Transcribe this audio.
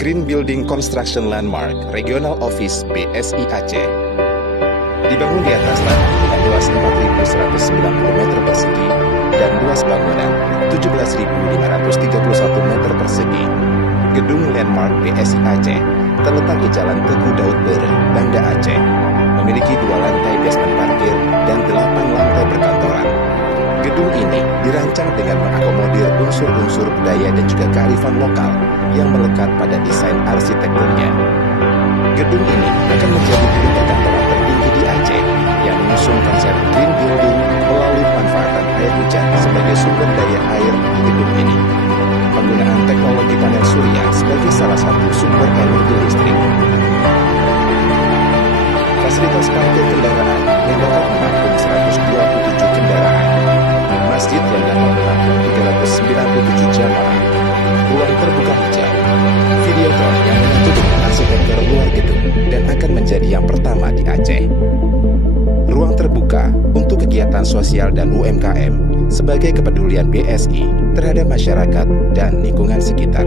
Green Building Construction Landmark Regional Office BSI Aceh. Dibangun di atas tanah dengan luas 4.190 meter persegi dan luas bangunan 17.531 meter persegi. Gedung Landmark BSI Aceh terletak di Jalan Teguh Daud Bere, Banda Aceh. Memiliki 2 lantai basement parkir dan 8 lantai perkantoran. Gedung ini dirancang dengan mengakomodir unsur-unsur budaya dan juga kearifan lokal yang melekat pada desain arsitekturnya. Gedung ini akan menjadi gedung perkantoran tertinggi di Aceh yang mengusung konsep green building melalui pemanfaatan air hujan sebagai sumber daya air di gedung ini. Penggunaan teknologi panel surya sebagai salah satu sumber energi listrik. Fasilitas parkir kendaraan yang dapat menampung 127 kendaraan. Masjid yang dapat menampung 397 jamaah. Ruang terbuka hijau. Videotron yang menyatu dengan arsitektur luar gedung dan akan menjadi yang pertama di Aceh. Ruang terbuka untuk kegiatan sosial dan UMKM sebagai kepedulian BSI terhadap masyarakat dan lingkungan sekitar.